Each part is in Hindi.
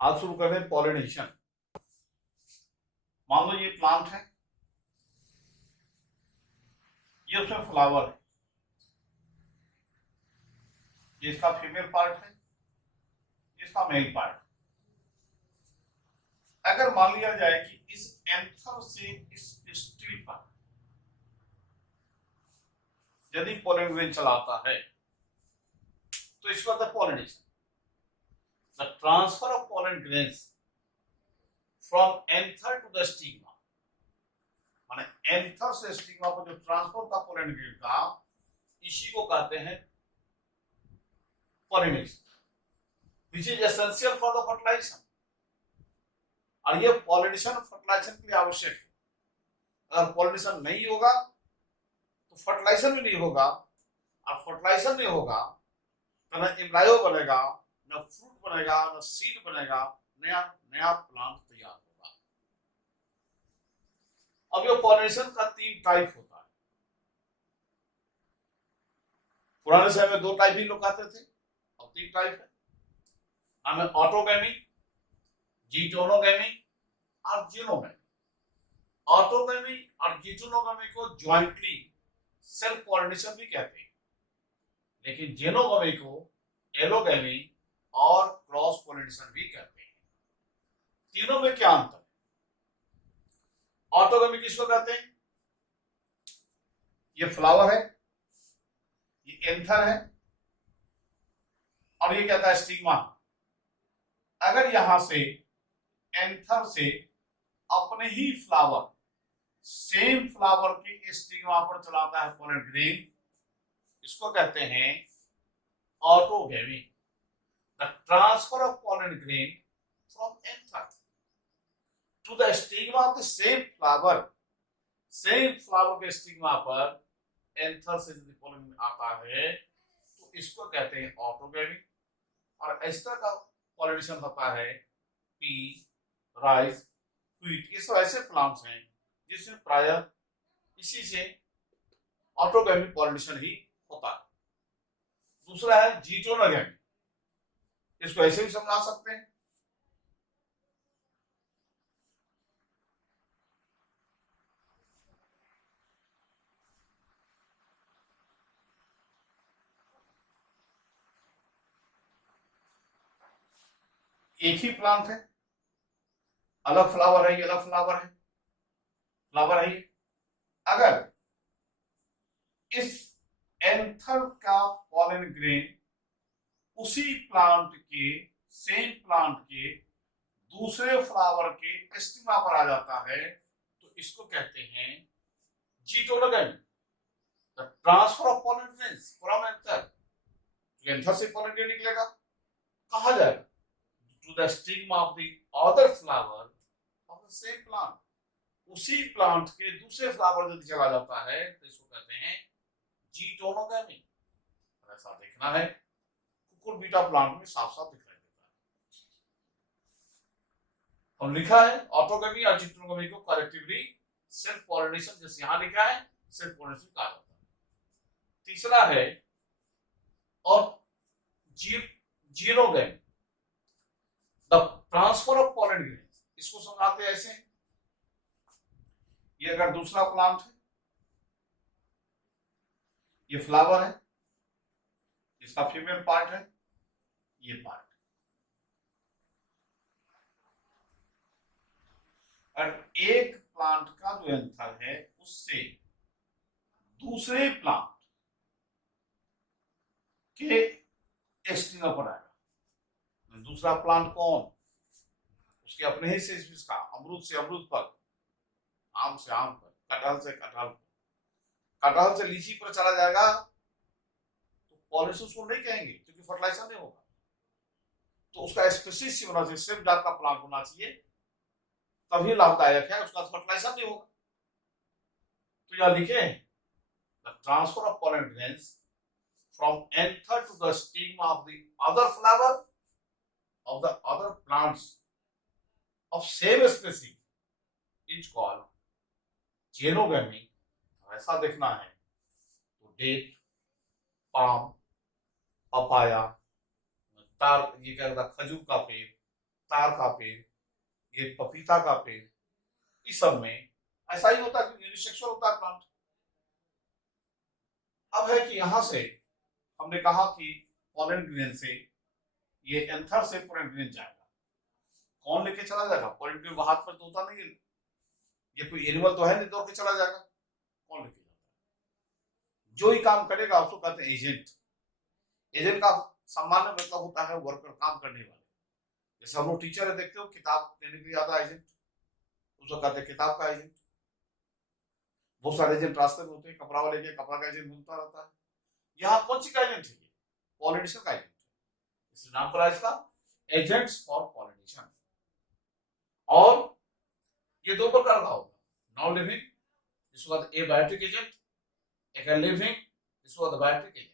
आज शुरू कर रहे हैं पॉलिनेशन। मान लो ये प्लांट है, ये उसमें फ्लावर है, ये इसका फीमेल पार्ट है, ये इसका मेल पार्ट। अगर मान लिया जाए कि इस एंथर से इस स्टिल पर यदि पोलन ग्रेन चलाता है तो इसका होता है pollination. The transfer of pollen grains from anther to the stigma, माने एंथर से स्टिग्मा पर जो ट्रांसफर का पोलन ग्रेन का, इसी को कहते हैं pollination, which is essential for the fertilisation. और ये पॉलिनेशन फर्टिलाइजेशन के लिए आवश्यक है। अगर पॉलिनेशन नहीं होगा तो फर्टिलाइजेशन भी नहीं होगा, और फर्टिलाइजेशन नहीं होगा तो न एम्ब्रायो बनेगा, न फ्रूट बनेगा, न सीड बनेगा, नया नया प्लांट तैयार होगा। अब ये पॉलिनेशन का 3 टाइप होता है। पुराने समय में 2 टाइप ही लोग कहते थे, अब 3 टाइप है। हमें ऑटोगैमी, जीटोनोगैमी और जीनोगैमी। ऑटोगैमी और जीटोनोगैमी को ज्वाइंटली सेल्फ पॉलिनेशन भी कहते हैं, लेकिन जीनोगैमी को एलोगैमी और क्रॉस पॉलिनेशन भी कहते हैं। तीनों में क्या अंतर है? ऑटोगैमी किसको कहते हैं? ये फ्लावर है, ये एंथर है, और ये कहता है स्टिग्मा। अगर यहां से एंथर से अपने ही फ्लावर, सेम फ्लावर के स्टिग्मा पर चलाता है पोलन ग्रेन, इसको कहते हैं autogamy. The transfer of pollen grain from anther to the stigma of the same flower के स्टिग्मा पर एंथर से यदि पोलन आता है तो इसको कहते हैं ऑटोगैमी। और इस तरह का पॉलिनेशन होता है पी, राइस, व्हीट, ये सब ऐसे प्लांट्स हैं जिसमें प्रायः इसी से ऑटोगैमी पॉलिनेशन ही होता है। दूसरा है जीटोनोगैमी, इसको ऐसे भी समझा सकते हैं। एक ही प्लांट है, अलग फ्लावर है, ये अलग फ्लावर है ये। अगर इस एंथर का पॉलन ग्रेन उसी प्लांट के, सेम प्लांट के दूसरे फ्लावर के स्टिग्मा पर आ जाता है तो इसको कहते हैं geitonogamy. The transfer of pollen grains from anther, anther से पॉलन ग्रेन निकलेगा, कहा जाएगा to the stigma of the other flower of the same plant, उसी प्लांट के दूसरे फ्लावर यदि चला जाता है तो इसको कहते हैं जीटोनोगैमी। ऐसा देखना है, कुकुरबिटा प्लांट में साफ साफ दिखाई देता है। और लिखा है ऑटोगैमी और जीटोनोगैमी को कलेक्टिवली सेल्फ पॉलिनेशन, जैसे यहां लिखा है सेल्फ पॉलिनेशन कहा जाता है। तीसरा है और xenogamy, the transfer of pollen grain. इसको समझाते हैं ऐसे, ये अगर दूसरा प्लांट है, ये फ्लावर है, इसका फीमेल पार्ट है, ये पार्ट, और एक प्लांट का जो एंथर है उससे दूसरे प्लांट के स्टिग्मा पर आएगा। दूसरा प्लांट कौन? उसके अपने ही स्पीशीज का, अमरूद से अमरूद पर, आम से आम पर, कटहल से कटहल पर, कटहल से लीची पर चला जाएगा तो पॉलिनेशन उसको नहीं कहेंगे क्योंकि फर्टिलाइजेशन नहीं होगा। तो उसका स्पीशीज होना चाहिए, सेम जात का प्लांट होना चाहिए, तभी लाभदायक है, उसका फर्टिलाइजेशन नहीं होगा। तो यह लिखे the transfer of pollen grains from anther to the stigma of the other flower of the other plants of same species is called genogamy। ऐसा देखना है तो डेट, पाम, पपाया, तार, ये क्या कहता है खजूर का पेड़, तार का पेड़, ये पपीता का पेड़, इस सब में ऐसा ही होता है कि यूनिसेक्सुअल होता है प्लांट। अब है कि यहां से हमने कहा कि पॉलन ग्रेन से ये एंथर से पॉलन ग्रेन जाएगा, कौन लेके चला जाएगा? पॉलन ग्रेन हाथ पर तो होता नहीं है, ये कोई एनिमल तो है नहीं दौड़ के चला जाएगा, कौन लेके जाता है? जो ही काम करेगा उसको कहते हैं एजेंट। एजेंट का सामान्य मतलब होता है वर्कर, काम करने वाले। जैसे हम लोग टीचर है, देखते हो किताब देने के लिए आता है एजेंट, उसको कहते हैं किताब का एजेंट। बहुत सारे एजेंट रास्ते में होते हैं, कपड़ा वाले के कपड़ा का एजेंट घूमता रहता है। यहाँ कौन सी का एजेंट है? पॉलिनेशन का एजेंट, इसलिए नाम पड़ा इसका एजेंट्स फॉर पॉलिनेशन। और ये दो प्रकार का होगा, नॉन लिविंग जिसको कहते हैं एबायोटिक एजेंट, एक है लिविंग जिसको कहते हैं बायोटिक एजेंट।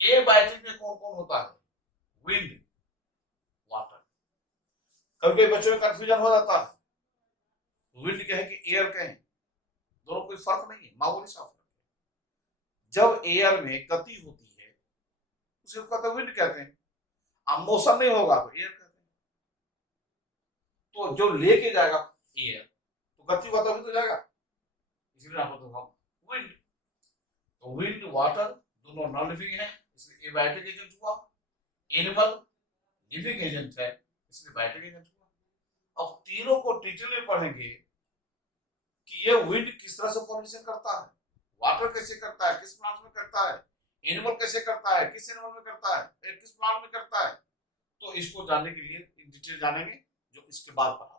एबायोटिक में कौन कौन होता है? Wind, water. कभी कभी बच्चों में कंफ्यूजन हो जाता है, विंड कहे कि एयर कहे, दोनों कोई फर्क नहीं है, मामूली सा फर्क है। जब एयर में गति होती है उसे कहते हैं विंड कहते हैं, अब मोशन नहीं होगा तो एयर कहते हैं। तो जो लेके जाएगा एयर तो गति होगा तभी तो जाएगा, इसलिए नाम होता है विंड। तो विंड वाटर दोनों नॉन लिविंग है, इसलिए एबायोटिक एजेंट हुआ। एनिमल लिविंग एजेंट है, इसलिए बायोटिक एजेंट हुआ। अब तीनों को डिटेल में पढ़ेंगे कि ये विंड किस तरह से पॉलिनेशन करता है, वाटर कैसे करता है, किस प्लांट में करता है, एनिमल कैसे करता है, किस एनिमल में करता है, किस प्लांट में करता है। तो इसको जानने के लिए इन डिटेल जानेंगे जो इसके बाद पढ़ाते हैं।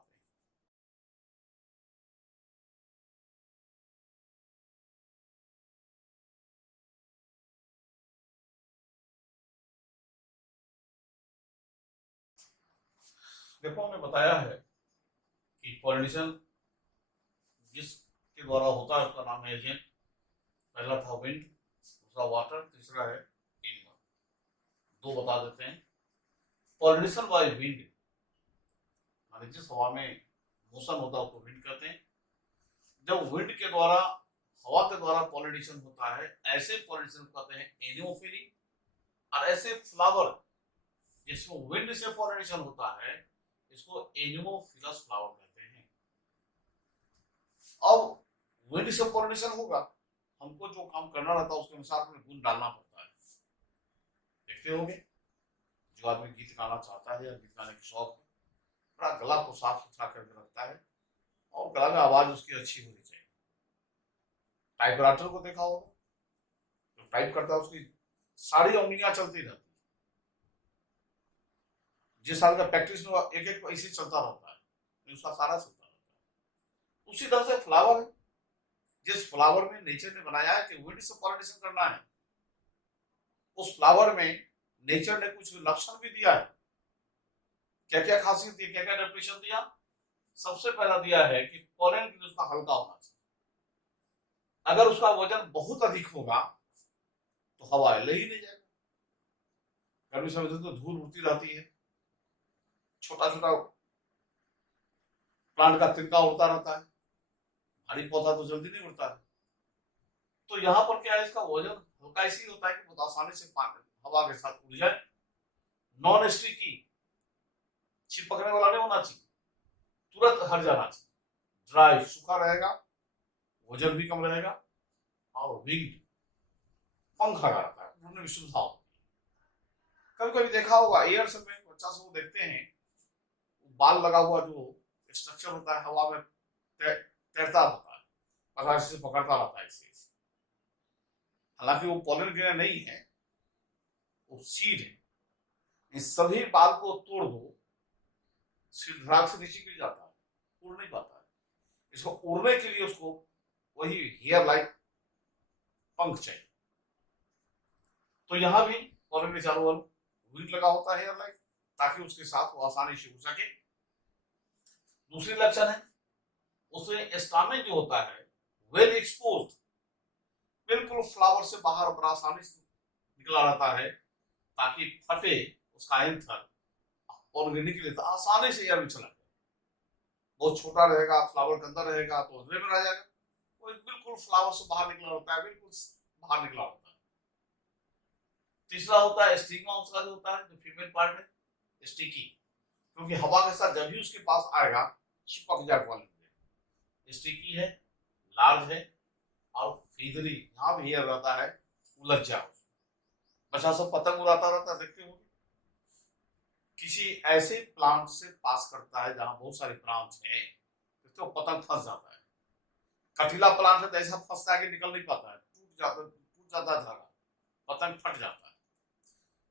देखो हमने बताया है कि पॉलिनेशन जिसके द्वारा होता है उसका नाम है एजेंट। पहला था विंड, दूसरा वाटर, तीसरा है एनिमल। दो बता देते हैं। पॉलिनेशन बाय विंड माने जिस हवा में मोशन होता है उसको विंड कहते हैं। जब विंड के द्वारा, हवा के द्वारा पॉलिनेशन होता है, ऐसे पॉलिनेशन कहते हैं एनिमोफिली। और ऐसे फ्लावर जिसमें विंड से पॉलिनेशन होता है इसको एनिमोफिलस फ्लावर कहते हैं। अब विंड से पॉलिनेशन होगा, हमको जो काम करना रहता है उसके अनुसार हमें गुण डालना पड़ता है। देखते होंगे जो आदमी गीत गाना चाहता है या गीत गाने की शौक है, बड़ा गला को साफ सुथरा करके रखता है और गला में आवाज उसकी अच्छी होनी चाहिए। टाइपराइटर को देखा होगा, जो टाइप करता है उसकी सारी उंगलियां चलती रहती है। जिस साल का प्रैक्टिस में एक एक ऐसे चलता रहता है, उसका सारा चलता रहता है। उसी तरह से फ्लावर है, जिस फ्लावर में नेचर ने बनाया है कि विंड से पॉलिनेशन करना है, उस फ्लावर में नेचर ने कुछ लक्षण भी दिया है। क्या क्या खासियत दी, क्या क्या डेफिनेशन दिया? सबसे पहला दिया है कि पोलन की उसका हल्का होना चाहिए। अगर उसका वजन बहुत अधिक होगा तो हवा ले ही नहीं जाएगा। गर्मी समय तो धूल उड़ती रहती है, छोटा छोटा प्लांट का तिनका उड़ता रहता है, भारी पौधा तो जल्दी नहीं उड़ता है। तो यहाँ पर क्या है, इसका वजन हल्का इसलिए होता है कि बहुत आसानी से हवा के साथ उड़ जाए। नॉन स्टिकी, चिपकने वाला नहीं होना चाहिए, तुरंत हट जाना चाहिए। ड्राई, सूखा रहेगा, वजन भी कम रहेगा और विंग, पंखा रहता है, उड़ने में सुविधा होती है। कभी कभी देखा होगा एयर से में बच्चा से वो देखते हैं, बाल लगा हुआ जो स्ट्रक्चर होता है हवा में तैरता रहता है, पता से पकड़ता रहता है इसे। हालांकि वो पॉलन ग्रेन नहीं है, वो सीड है। इस सभी बाल को तोड़ दो, सीड राग से नीचे गिर जाता है, उड़ नहीं पाता है। इसको उड़ने के लिए उसको वही हेयर लाइक पंख चाहिए। तो यहां भी पॉलन के चारों ओर विंग लगा होता है हेयर लाइक, ताकि उसके साथ वो आसानी से उड़ सके। दूसरी लक्षण है उसमें स्टामेन जो होता है वेल एक्सपोज्ड, बिल्कुल फ्लावर से बाहर बड़ा आसानी से निकला रहता है, ताकि फटे उसका एंथर और गिरने के लिए तो आसानी से एयर में चला जाए। बहुत छोटा रहेगा, फ्लावर के अंदर रहेगा तो अंदर में रह जाएगा। वो बिल्कुल फ्लावर से बाहर निकला होता है, बिल्कुल बाहर निकला होता है। तीसरा होता है स्टिग्मा, उसका जो होता है जो फीमेल पार्ट है स्टिकी, क्योंकि हवा के साथ जब भी उसके पास आएगा चिपक जाए पॉलन ग्रेन। स्टिकी है, लार्ज है और फीदरी, यहाँ भी हेयर रहता है, उलझ जाओ। बच्चा सब पतंग उड़ाता रहता है, देखते हो। किसी ऐसे प्लांट से पास करता है जहां बहुत सारे ब्रांच हैं, तो पतंग फंस जाता है। कटीला प्लांट है तो ऐसा फंसता है कि निकल नहीं पाता है, टूट जाता है धागा, पतंग फट जाता है।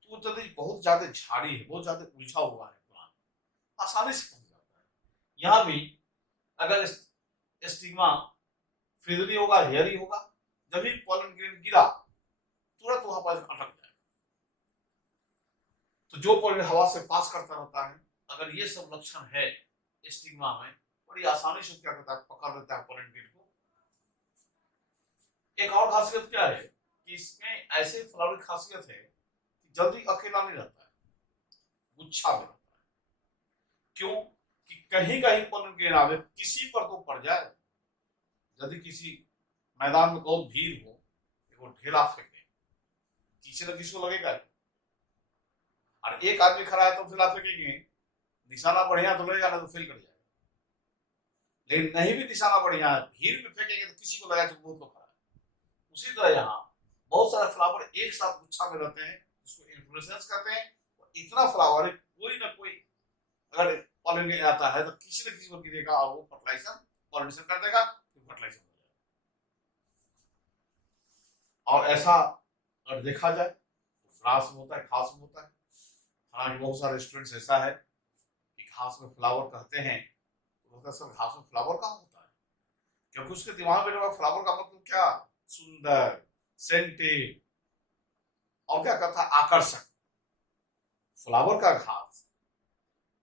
तो यदि बहुत ज्यादा झाड़ी है, बहुत ज्यादा उलझा हुआ है प्लांट, आसानी से फंस जाता है। यहाँ भी अगर स्टिग्मा फ्रिजली होगा, हेयरी होगा, जब भी पॉलन ग्रेन गिरा तुरंत वहां पर अटक जाए। तो जो पॉलन हवा से पास करता रहता है, अगर ये सब लक्षण है स्टिग्मा में, बड़ी आसानी से क्या करता है, पकड़ लेता है पॉलन ग्रेन को। एक और खासियत क्या है कि इसमें ऐसे फ्लावरिंग खासियत है कि जल्दी अकेला नहीं रहता है, गुच्छा में रहता है। क्यों? कि कहीं कहीं पॉलन ग्रेन आवे, किसी पर तो पड़ जाए। यदि किसी मैदान में बहुत भीड़ हो, वो ढेला फेंके, किसी न किसी को लगेगा। और एक आदमी खड़ा है तो ढेला फेंकेंगे, निशाना बढ़िया तो लगेगा, ना तो फेल कर जाएगा। लेकिन नहीं भी निशाना बढ़िया है, भीड़ में फेंकेंगे तो किसी को लगेगा कि बहुत लोग खड़ा है। उसी तरह यहाँ बहुत सारे फ्लावर एक साथ गुच्छा में रहते हैं, जिसको इन्फ्लोरेसेंस कहते हैं। इतना फ्लावर है, कोई ना कोई अगर पॉलन ग्रेन आता है तो किसी न किसी को गिरेगा और वो फर्टिलाइजेशन पॉलिनेशन कर देगा, तो फर्टिलाइजेशन हो जाएगा। और ऐसा अगर देखा जाए तो फ्रांस में होता है, खास में होता है। हालांकि बहुत सारे स्टूडेंट्स ऐसा है कि घास में फ्लावर कहते हैं, तो सर घास में फ्लावर कहाँ होता है? क्योंकि उसके दिमाग में लगा फ्लावर का मतलब क्या, सुंदर, सेंटेड, और क्या कहता है, आकर्षक। फ्लावर का घास,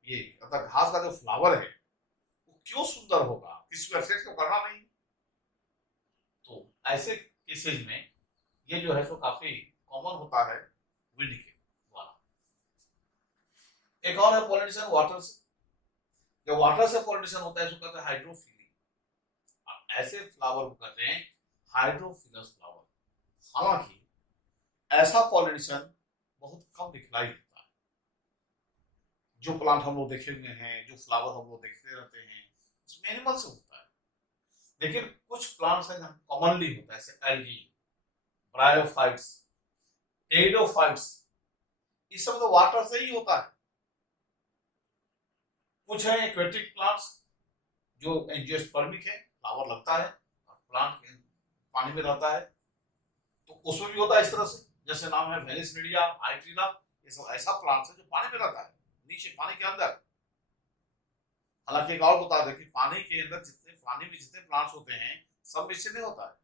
ये अर्थात घास का जो फ्लावर है वो क्यों सुंदर होगा, किसी को अट्रैक्ट तो करना नहीं। तो ऐसे केसेज में ये जो है सो काफी कॉमन होता है विंडके वाला। एक और है पॉलिनेशन वाटर से। जब वाटर से पॉलिनेशन होता है इसको कहते हैं हाइड्रोफिली। ऐसे फ्लावर को कहते हैं हाइड्रोफिलस फ्लावर। हालांकि ऐसा पॉलिनेशन बहुत कम दिखलाई देता है। जो प्लांट हम लोग देखे हुए हैं, जो फ्लावर हम लोग देखते रहते हैं, उसमें एनिमल से होता है। लेकिन कुछ प्लांट्स हैं जहाँ कॉमनली होता है, जैसे एल्गी, ब्रायोफाइट्स, टेरिडोफाइट्स, ये सब तो वाटर से ही होता है। कुछ है एक्वेटिक प्लांट्स जो एंजियोस्पर्मिक है, फ्लावर लगता है और प्लांट पानी में रहता है, तो उसमें भी होता है इस तरह से। जैसे नाम है वेलिसनेडिया, हाइड्रिला, ये सब ऐसा प्लांट है जो पानी में रहता है, नीचे पानी के अंदर। हालांकि एक और बता दें कि पानी के अंदर पानी में जितने प्लांट्स होते हैं सब इससे नहीं होता है।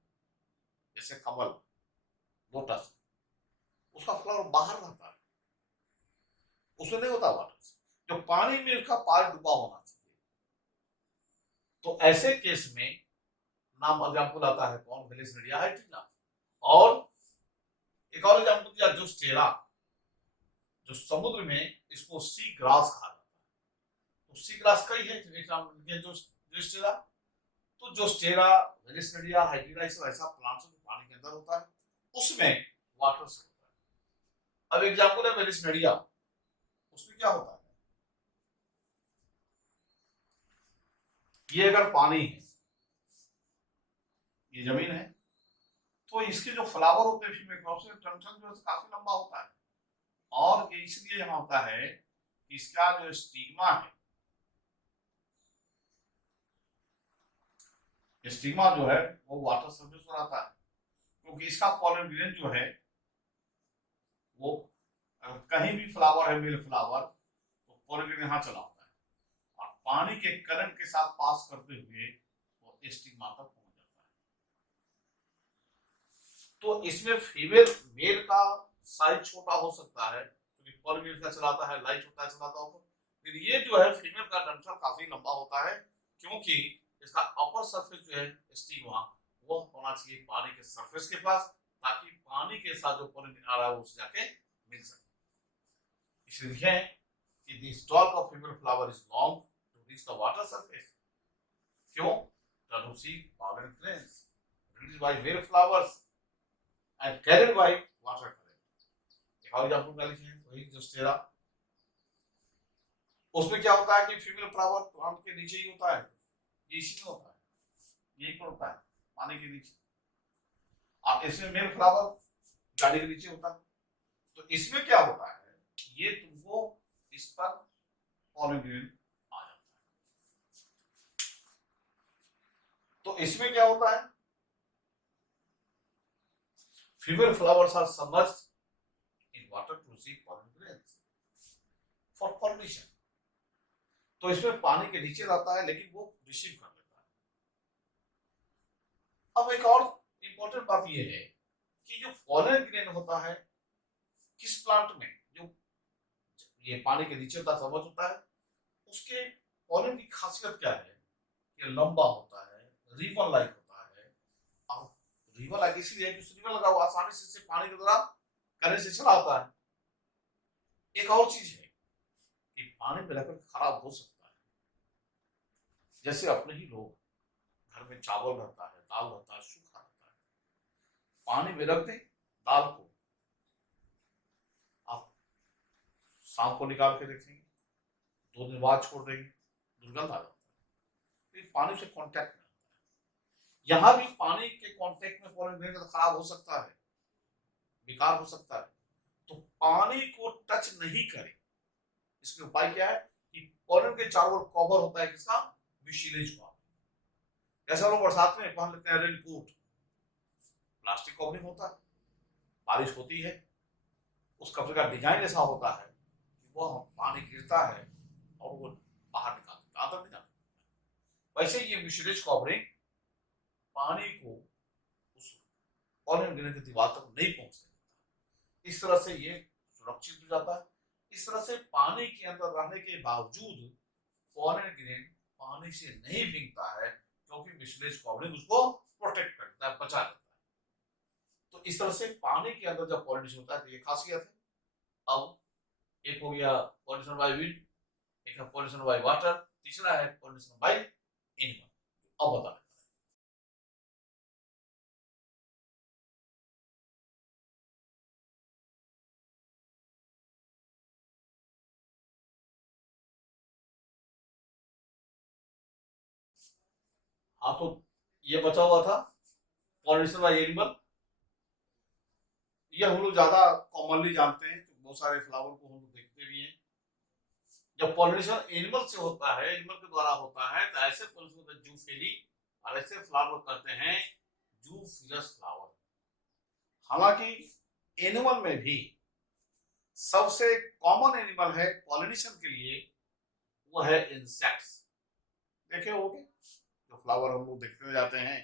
जैसे कमल, लोटस, उसका फ्लावर बाहर रहता है, उसमें नहीं होता वाटर से। जो पानी में उसका पार डूबा होना चाहिए। तो ऐसे केस में नाम एग्जाम्पल आता है कौन, वेलिसनेडिया हाइड्रिला। और एक और एग्जाम्पल दिया जोस्टेरा, जो समुद्र में इसको सी ग्रास कहा जाता है। तो सी ग्रास कई है जोस्टेरा। तो जोस्टेरा, वेलिसनेडिया हाइड्रिला, सब ऐसा प्लांट जो पानी के अंदर होता है, उसमें वाटर से होता है। अब एग्जाम्पल है वेलिसनेडिया, उसमें क्या होता है, ये अगर पानी है, ये जमीन है, तो इसके जो फ्लावर होते हैं फीमेल क्रॉप से टंचन जो है काफी लंबा होता है। और ये इसलिए यहाँ होता है कि इसका जो स्टिग्मा है, स्टिग्मा जो है वो वाटर सरफेस पर आता है। क्योंकि इसका पॉलन ग्रेन जो है वो कहीं भी फ्लावर है, मेल फ्लावर, तो पॉलन ग्रेन यहाँ चला होता है और पानी के करंट के साथ पास करते हुए वो स्टिग्मा तक पहुंच जाता है। तो इसमें फीमेल मेल का साइज छोटा हो सकता है, क्योंकि पॉलन ग्रेन का चलाता है, लाइट होता है, चलाता होगा। लेकिन ये जो है फीमेल का डंठल काफी लंबा होता है, क्योंकि इसका अपर सरफेस जो है स्टिग्मा वो होना चाहिए पानी के सरफेस के पास, ताकि पानी के साथ जो पॉलन आ रहा है उससे जाके मिल सके। इसलिए कि the stalk of female flower is long to reach the water surface. क्यों? To see pollen grains released by male flowers and carried by water current. एक और एग्जांपल का लिखे हैं, वही जोस्टेरा। उसमें क्या होता है कि फीमेल फ्लावर प्लांट के नीचे ही होता है, ये इसी में होता है, यही पर होता है पानी के नीचे। अब इसमें मेल फ्लावर गाड़ी के नीचे होता है। तो इसमें क्या होता है, ये तुमको इस पर पॉलन ग्रेन आ जाता है। तो इसमें क्या होता है, female flowers are submerged in water to receive pollen grains for pollination. तो इसमें पानी के नीचे रहता है लेकिन वो रिसीव कर लेता है। अब एक और इंपॉर्टेंट बात यह है कि जो पॉलन ग्रेन होता है किस प्लांट में, जो ये पानी के नीचे होता समझ होता है, उसके पॉलन की खासियत क्या है, ये लंबा होता है, रिवर लाइक होता है। और रिवर लाइक इसलिए कि रिवर लगा हुआ आसानी से पानी के द्वारा करने से चला आता है। एक और चीज है कि पानी में रहकर खराब हो सकता है। जैसे अपने ही लोग घर में चावल रहता है, दाल रहता है, सूखा रहता है, पानी में रख दे दाल को, आप शाम को निकाल के देखेंगे 2 दिन बाद छोड़ देंगे, दुर्गंध आ जाता है। पानी से कांटेक्ट में आता है। यहां भी पानी के कांटेक्ट में पॉलन ग्रेन तो खराब हो सकता है, बेकार हो सकता है। तो पानी को टच नहीं करें, इसके उपाय क्या है कि पॉलन के चारों ओर कवर होता है किसका, विशिलेज का। जैसा लोग बरसात में पहन लेते हैं रेनकोट, प्लास्टिक कवरिंग होता है, बारिश होती है, उस कपड़े का डिजाइन ऐसा होता है कि वह पानी गिरता है और वो बाहर निकाल देता, अंदर नहीं जाता। वैसे ये विशिलेज कवरिंग पानी को उस पॉलन ग्रेन की दीवार तक नहीं पहुंचने देता। इस तरह से ये सुरक्षित हो जाता है। इस तरह से पानी के अंदर रहने के बावजूद पॉलन ग्रेन पानी से नहीं भीगता है, क्योंकि विशिलेज कवरिंग उसको प्रोटेक्ट करता है, बचा लेता है। तो इस तरह से पानी के अंदर जब पॉलिनेशन होता है तो ये खासियत है। अब एक हो गया पॉलिनेशन बाय विंड, एक है पॉलिनेशन बाय वाटर, तीसरा है पॉलिनेशन बाय एनिमल। अब बता, हाँ तो ये बचा हुआ था पॉलिनेशन बाय एनिमल। ये हम लोग ज्यादा कॉमनली जानते हैं, तो बहुत सारे फ्लावर को हम लोग देखते भी हैं। जब पॉलिनेशन एनिमल से होता है, एनिमल के द्वारा होता है, तो ऐसे पॉलिनेशन जूफिली और ऐसे फ्लावर करते हैं जूफिलस फ्लावर। हालांकि एनिमल में भी सबसे कॉमन एनिमल है पॉलिनेशन के लिए, वो है इंसेक्ट्स। देखे होंगे जो फ्लावर हम लोग देखते जाते हैं,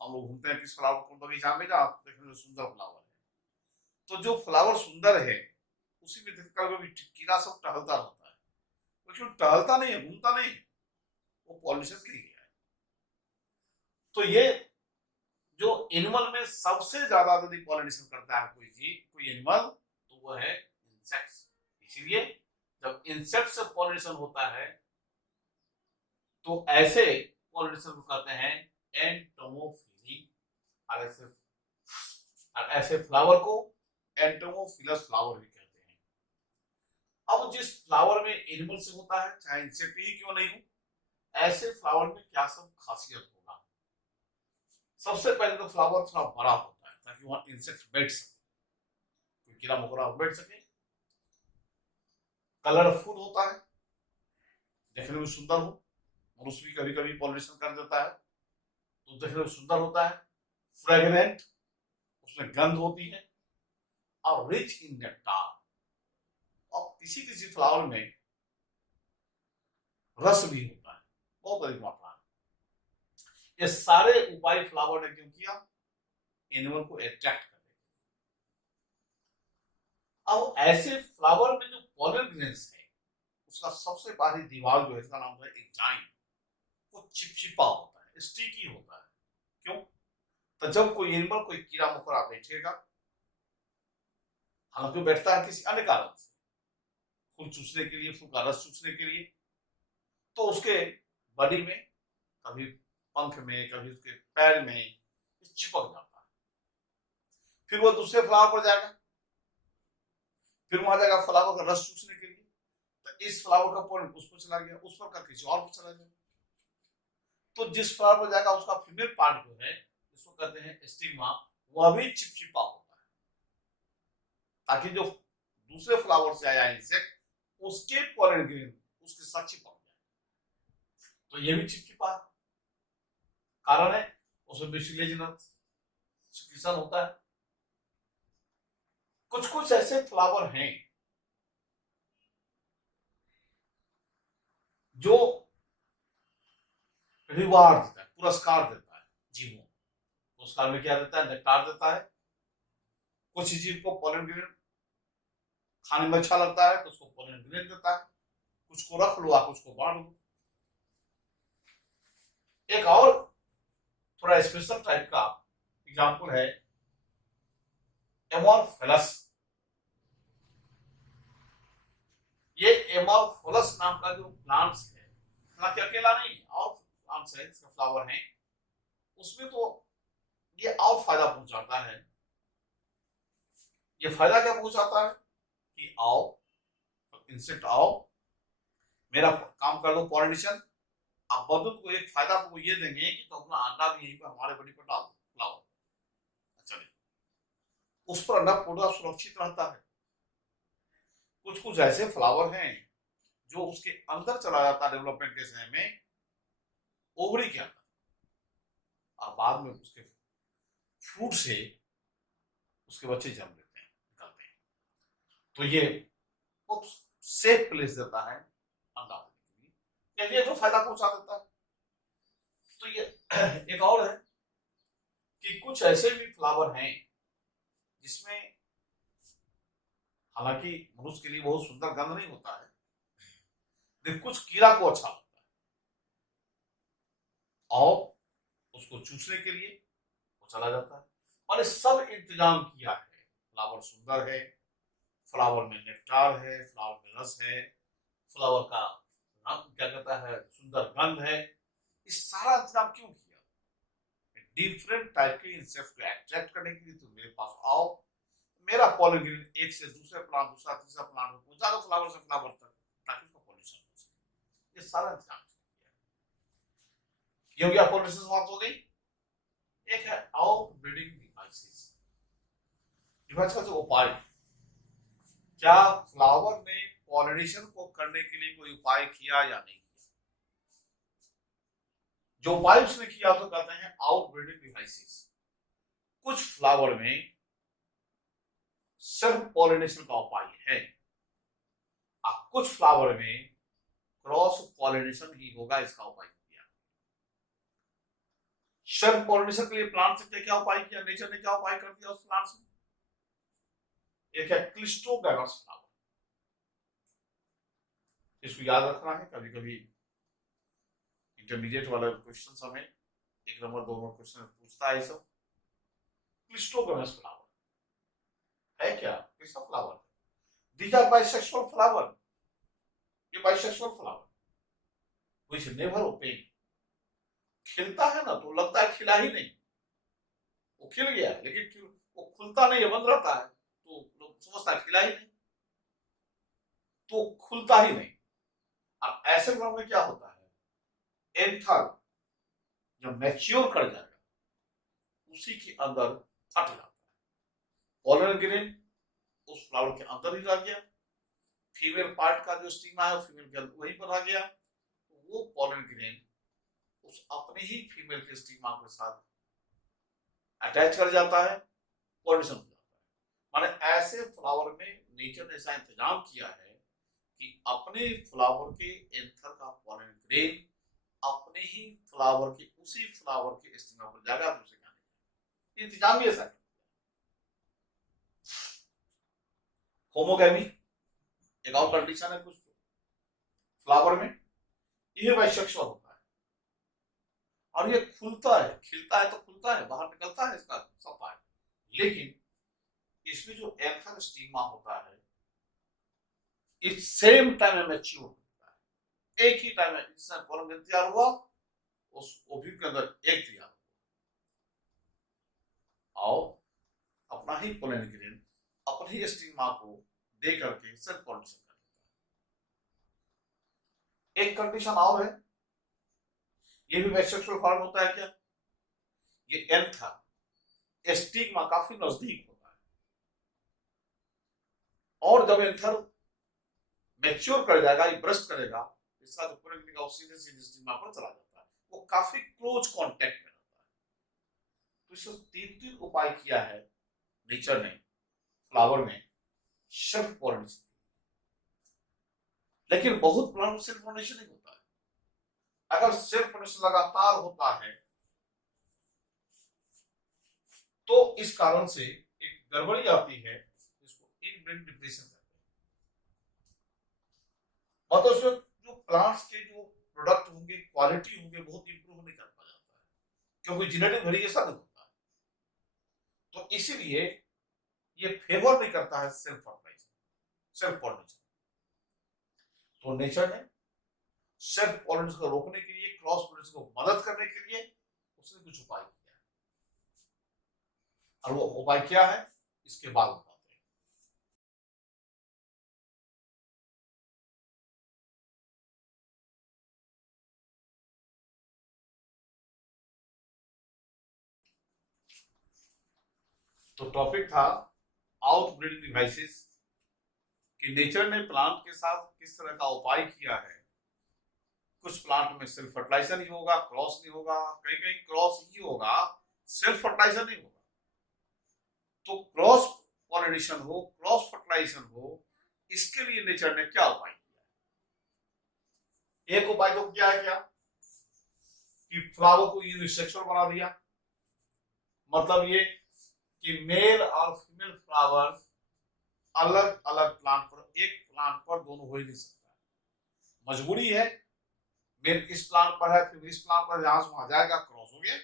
हम लोग घूमते हैं किस फ्लावर को बगीचा में जा, देखने में सुंदर फ्लावर है, तो जो फ्लावर सुंदर है उसी में देखकर भी कीड़ा सब टहलता रहता है, लेकिन टहलता नहीं है, घूमता नहीं, वो पॉलिनेशन के लिए है। तो ये जो एनिमल में सबसे ज्यादा यदि पॉलिनेशन करता है कोई जीव, कोई एनिमल, तो वो है इंसेक्ट्स। इसीलिए जब इंसेक्ट से पॉलिनेशन होता है तो ऐसे पॉलिनेशन को कहते हैं एंटोमोफिली, और ऐसे फ्लावर को एंटोमोफिलस फ्लावर भी कहते हैं। अब जिस फ्लावर में एनिमल से होता है, चाहे इंसेक्ट ही क्यों नहीं हो, ऐसे फ्लावर में क्या सब खासियत होगा। सबसे पहले तो फ्लावर थोड़ा बड़ा होता है ताकि वहां इंसेक्ट बैठ सके, कोई कीड़ा मकोड़ा बैठ सके। कलरफुल होता है, देखने में सुंदर हो, मनुष्य भी कभी कभी पॉलिनेशन कर देता है तो देखने में सुंदर होता है। फ्रेग्रेंट, उसमें गंध होती है, और रिच इन नेक्टार, और किसी किसी फ्लावर में रस भी होता है, बहुत अधिक मात्रा में। ये सारे उपाय फ्लावर ने क्यों किया, एनिमल को अट्रैक्ट करने। अब ऐसे फ्लावर में जो पॉलन ग्रेन्स है, उसका सबसे बाहरी दीवार जो है, इसका नाम है एंजाइम, वो चिपचिपा होता है, स्टिकी होता है। क्यों, तो जब कोई एनिमल, कोई कीड़ा मकोड़ा बैठेगा, हालांकि बैठता है किसी अन्य कारण से, फूल चूसने के लिए, फूल का रस चूसने के लिए, तो उसके बॉडी में, कभी पंख में, कभी उसके पैर में चिपक जाता है। फिर वो दूसरे फ्लावर पर जाएगा, फिर वहां जाएगा फ्लावर का रस चूसने के लिए। तो इस फ्लावर का पोलन उस पर चला गया, उस पर का किसी और पर चला गया। तो जिस फ्लावर पर जाएगा उसका फीमेल पार्ट जो है, इसको कहते हैं स्टिग्मा, वह भी चिपचिपा होता है, ताकि जो दूसरे फ्लावर से आया इंसेक्ट उसके पोलन ग्रेन उसके साथ चिपक जाए। तो ये भी चिपचिपा है, कारण है उसमें म्यूसिलेजिनस सिक्रीशन होता है। कुछ कुछ ऐसे फ्लावर हैं जो रिवार्ड देता है, पुरस्कार देता है जीवों। पुरस्कार में क्या देता है? नेक्टार देता है। कुछ जीव को पोलन ग्रेन खाने में अच्छा लगता है तो उसको पोलन ग्रेन देता है, कुछ को रख लो, कुछ को बांट लो। एक और थोड़ा स्पेशल टाइप का एग्जाम्पल है एमोरफेलस। ये एमोरफेलस नाम का जो प्लांट्स है, हालांकि अकेला नहीं, और प्लांट्स है इसका फ्लावर है, उसमें तो ये और फायदा पहुंचाता है। ये फायदा क्या पहुंचाता है कि आओ इंसेक्ट आओ, मेरा काम कर दो पॉलिनेशन। अब मधुर को एक फायदा तो ये देंगे कि तो अपना अंडा भी यहीं पर हमारे बॉडी पर डाल दो फ्लावर, चलिए उस पर अंडा पूरा सुरक्षित रहता है। कुछ कुछ ऐसे फ्लावर हैं जो उसके अंदर चला जाता है डेवलपमेंट के समय में, ओवरी के अंदर, और बाद में उसके फ्रूट से उसके बच्चे जन्म लेते हैं, निकलते हैं। तो ये बहुत सेफ प्लेस देता है अंडा देने के लिए, ये तो फायदा पहुंचा देता है। तो ये एक और है कि कुछ ऐसे भी फ्लावर हैं जिसमें हालांकि मनुष्य के लिए बहुत सुंदर गंध नहीं होता है, लेकिन कुछ कीड़ा को अच्छा लगता है और उसको चूसने के लिए वो चला जाता है। और सब इंतजाम किया है, फ्लावर सुंदर है, फ्लावर में नेक्टार है, फ्लावर में रस है, फ्लावर का क्या कहता है सुंदर गंध है। इस सारा इंतजाम क्यों किया? डिफरेंट टाइप के इंसेक्ट्स को अट्रैक्ट करने के लिए तुम मेरे पास आओ, मेरा पॉलन ग्रेन एक से दूसरे प्लांट, दूसरा तीसरा प्लांट में पहुंचा दो, फ्लावर से फ्लावर तक, ताकि उसका पॉलिनेशन हो सके। ये सारा इंतजाम किया। ये हो गया पॉलिनेशन समाप्त हो गई। एक है आउट ब्रीडिंग डिवाइसेस। डिवाइस का जो उपाय, क्या फ्लावर ने पॉलिनेशन को करने के लिए कोई उपाय किया या नहीं किया? जो उपाय उसने किया तो कहते हैं आउट ब्रीडिंग डिवाइसेस। कुछ फ्लावर में सेल्फ पॉलिनेशन का उपाय है, और कुछ फ्लावर में क्रॉस पॉलिनेशन ही होगा, इसका उपाय किया। सेल्फ पॉलिनेशन के लिए प्लांट से क्या उपाय किया, नेचर ने क्या उपाय कर दिया उस प्लांट से? एक है क्लिस्टोगैमस फ्लावर, इसको याद रखना है, कभी कभी इंटरमीडिएट वाला क्वेश्चन हमें 1 नंबर 2 नंबर क्वेश्चन पूछता है। सब क्लिस्टोगैमस फ्लावर है क्या? कैसा flower? These are bisexual flower. ये bisexual flower which never open. खिलता है ना तो लगता है खिला ही नहीं, वो खिल गया लेकिन वो खुलता नहीं है, बंद रहता है, तो लोग समझता है खिला ही नहीं, तो खुलता ही नहीं। और ऐसे फ्लावर में क्या होता है, एंथर जब मैच्योर कर जाएगा उसी के अंदर फट जाता है। पोलन ग्रेन उस फ्लावर के अंदर ही रह गया, फीमेल पार्ट का जो स्टिग्मा है फीमेल के अंदर वहीं पर रह गया, तो वो पोलन ग्रेन उस अपने ही फीमेल के स्टिग्मा के साथ अटैच कर जाता है, पॉलिनेशन हो जाता है। माने ऐसे फ्लावर में नेचर ने ऐसा इंतजाम किया है कि अपने फ्लावर के एंथर का पोलन ग्रेन अपने ही फ्लावर के उसी फ्लावर के स्टिग्मा पर जाएगा, दूसरे का नहीं। इंतजाम ही ऐसा। होमोगैमी एक और कंडीशन है कुछ फ्लावर में, ये बाइसेक्सुअल होता है और ये खुलता है, खिलता है तो खुलता है, बाहर निकलता है इसका सब पार्ट, लेकिन इसमें जो एंथर स्टिग्मा होता है इस सेम टाइम में मैच्योर होता है। एक ही टाइम में जिससे पोलन तैयार हुआ उस ओव्यूल के अंदर एक तैयार हुआ और अपना ही पोलन ग्रेन अपने ही स्टिग्मा को दे करके सेल्फ पॉलिनेशन कर देता है। एक कंडीशन और है, ये भी बाइसेक्सुअल फॉर्म होता है क्या? ये एंथर स्टिग्मा काफी नजदीक होता है, और जब एंथर मैच्योर कर जाएगा, ये ब्रस्ट करेगा, इसका जो पूरे का सीधे सीधे स्टिग्मा पर चला जाता है, वो काफी क्लोज कांटेक्ट में रहता है। तो इसको तीन तीन उपाय किया है नेचर ने फ्लावर में सेल्फ पॉलिनेशन। लेकिन बहुत प्लांट में सेल्फ पॉलिनेशन नहीं होता है। अगर सेल्फ पॉलिनेशन लगातार होता है तो इस कारण से एक गड़बड़ी आती है, जिसको इनब्रेन डिप्रेशन कहते हैं। मतलब जो प्लांट्स के जो प्रोडक्ट होंगे, क्वालिटी होंगे, बहुत इंप्रूव नहीं कर पा जाता है, क्योंकि जेनेटिक वेरिएशन होता है। तो इसीलिए ये फेवर नहीं करता है सेल्फ फर्टिलाइजेशन, सेल्फ पॉलिनेशन। तो नेचर ने सेल्फ पॉलिनेशन को रोकने के लिए, क्रॉस पॉलिनेशन को मदद करने के लिए उसने कुछ उपाय किया है, और वो उपाय क्या है इसके बाद बताते हैं। तो टॉपिक था आउट ब्रीडिंग डिवाइसेस, कि नेचर ने प्लांट के साथ किस तरह का उपाय किया है। कुछ प्लांट में सेल्फ फर्टिलाइजेशन ही होगा, क्रॉस नहीं होगा, कहीं कहीं क्रॉस ही होगा, सेल्फ फर्टिलाइजेशन नहीं होगा। तो क्रॉस पॉलिनेशन हो, क्रॉस फर्टिलाइजेशन हो, इसके लिए नेचर ने क्या उपाय किया है? एक उपाय तो क्या है, क्या कि फ्लावर को यूनिसेक्सुअल बना दिया। मतलब ये कि मेल और फीमेल फ्लावर अलग अलग प्लांट पर, एक प्लांट पर दोनों हो ही नहीं सकता, मजबूरी है। मेल इस प्लांट पर है, फीमेल इस प्लांट पर, जहां से वहां जाएगा, क्रॉस हो गया।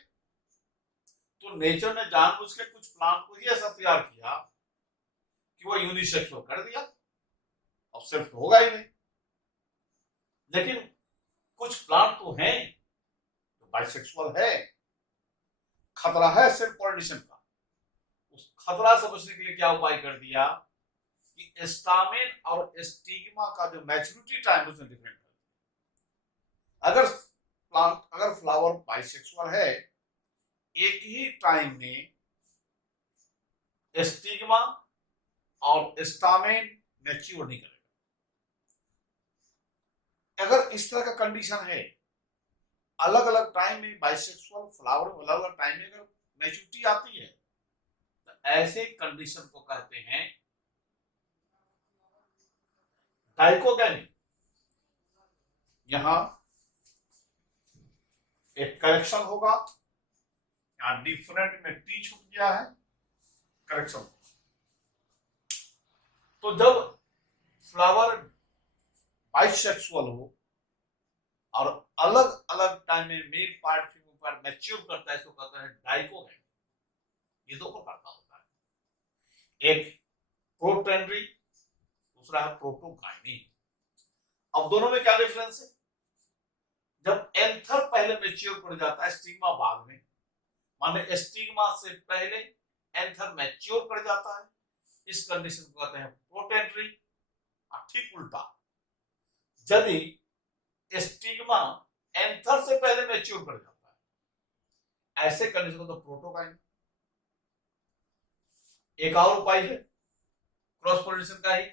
तो नेचर ने जानबूझ के कुछ प्लांट को ही ऐसा तैयार किया कि वो यूनिसेक्सुअल कर दिया। अब सिर्फ होगा ही नहीं। लेकिन कुछ प्लांट तो हैं जो बाइसेक्सुअल है, खतरा है सेल्फ पॉलिनेशन का। उस खतरा से बचने के लिए क्या उपाय कर दिया कि स्टामेन और स्टिग्मा का जो मैच्योरिटी टाइम उसने डिफरेंट कर दिया। अगर फ्लावर बाइसेक्सुअल है, एक ही टाइम में स्टिग्मा और स्टामेन मैच्योर नहीं करेगा। अगर इस तरह का कंडीशन है, अलग अलग टाइम में बाइसेक्सुअल फ्लावर में अलग अलग टाइम में अगर मैच्योरिटी आती है, तो ऐसे कंडीशन को कहते हैं डाइकोगैमी। यहां एक करेक्शन होगा, यहां डिफरेंट में टी छूट गया है, करेक्शन। तो जब फ्लावर बाइसेक्सुअल हो और अलग अलग टाइम में male part female part mature करता है, इसको कहता है डाइकोगैमी। ये दो प्रकार का होता है, एक प्रोटेंड्री, दूसरा है प्रोटोगाइनी। अब दोनों में क्या डिफरेंस है? जब एंथर पहले मैच्योर कर जाता है, स्टिग्मा बाद में, माने स्टिग्मा से पहले एंथर मैच्योर कर जाता है, इस कंडीशन को कहते हैं प्रोटेंड्री। ठीक उल्टा, यदि स्टिग्मा एंथर से पहले मैच्योर कर जाता है, ऐसे कंडीशन को तो प्रोटोगाइनी। एक और उपाय है क्रॉस पॉलिनेशन का ही,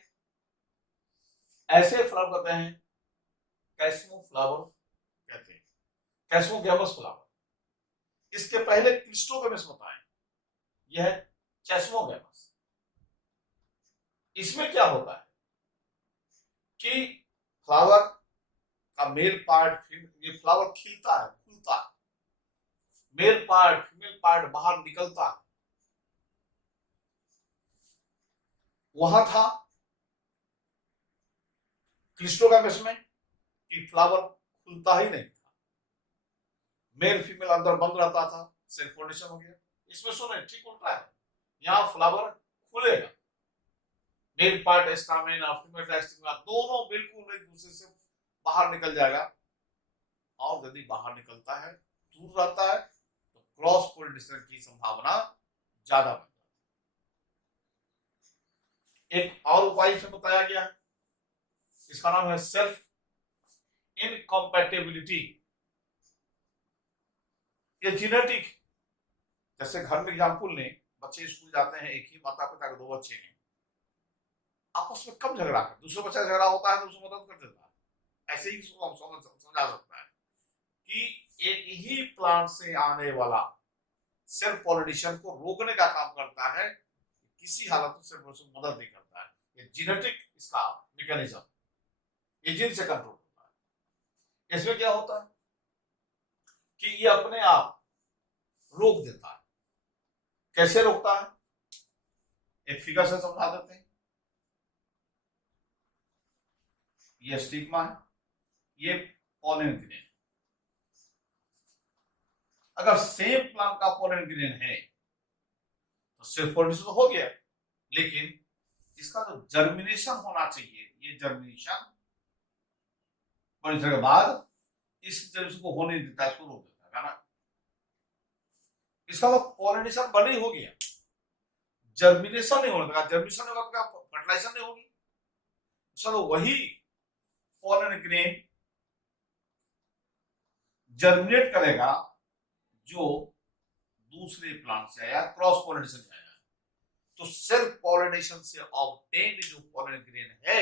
ऐसे फ्लावर कहते हैं कैस्मो फ्लावर, कहते हैं कैस्मोगैमस फ्लावर। इसके पहले क्लिस्टोगैमस बताएं, यह है चेस्मोगैमस। इसमें क्या होता है कि फ्लावर का मेल पार्ट, ये फ्लावर खिलता है, खुलता है, मेल पार्ट फीमेल पार्ट बाहर निकलता है। वहां था क्लिस्टोगैमस में कि फ्लावर खुलता ही नहीं था, मेल फीमेल अंदर बंद रहता था, सेल्फ पॉलिनेशन हो गया। इसमें सुने ठीक उल्टा है, यहां फ्लावर खुलेगा, मेल पार्ट स्टामेन और फीमेल स्टिग्मा दोनों बिल्कुल एक दूसरे से बाहर निकल जाएगा। और यदि बाहर निकलता है, दूर रहता है, तो क्रॉस पॉलिनेशन की संभावना ज्यादा बन जाती है। एक और उपाय से बताया गया है, इसका नाम है सेल्फ इनकॉम्पैटिबिलिटी, ये जेनेटिक। जैसे घर में एग्जाम्पल लें, बच्चे स्कूल जाते हैं, एक ही माता पिता के दो बच्चे हैं, आपस में कम झगड़ा कर, दूसरे बच्चे झगड़ा होता है तो उसको मदद कर देता है। ऐसे ही इसको हम समझा सकता है कि एक ही प्लांट से आने वाला सेल्फ पॉलिनेशन को रोकने का काम करता है, किसी हालत से मदद नहीं करता है। ये जेनेटिक इसका मैकेनिज्म, ये जीन से कंट्रोल होता है। इसमें क्या होता है कि ये अपने आप रोक देता है। कैसे रोकता है, एक फिगर से समझा देते हैं। ये स्टिग्मा है, ये पोलन ग्रेन। अगर सेम प्लांट का पोलन ग्रेन है तो सेल्फ पॉलिनेशन तो हो गया, लेकिन इसका जो जर्मिनेशन होना चाहिए, ये जर्मिनेशन पॉलिनेशन के बाद इस जर्मिनेशन को होने देता है, इसको रोक देता है ना। इसका मतलब पॉलिनेशन भले ही हो गया, जर्मिनेशन नहीं होने देगा। जर्मिनेशन होगा क्या, फर्टिलाइजेशन नहीं होगी। चलो वही पोलन ग्रेन जर्मिनेट करेगा जो दूसरे प्लांट से आया, क्रॉस पॉलिनेशन से आया। तो सेल्फ पॉलिनेशन से ऑब्टेन्ड जो पोलन ग्रेन है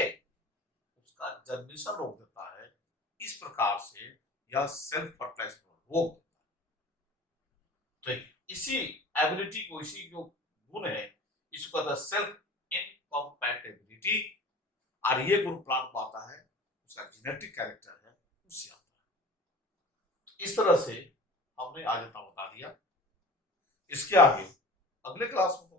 उसका जर्मिनेशन रोक देता है। इस प्रकार से यह सेल्फ फर्टिलाइजेशन रोक देता है। तो इसी एबिलिटी को, इसी जो गुण है, इसको कहता है सेल्फ इनकॉम्पैटिबिलिटी। और ये गुण प्लांट को आता है, उसका जेनेटिक कैरेक्टर है, उससे आता है। इस तरह से हमने आज इतना बता दिया। इसके आगे अगले क्लास में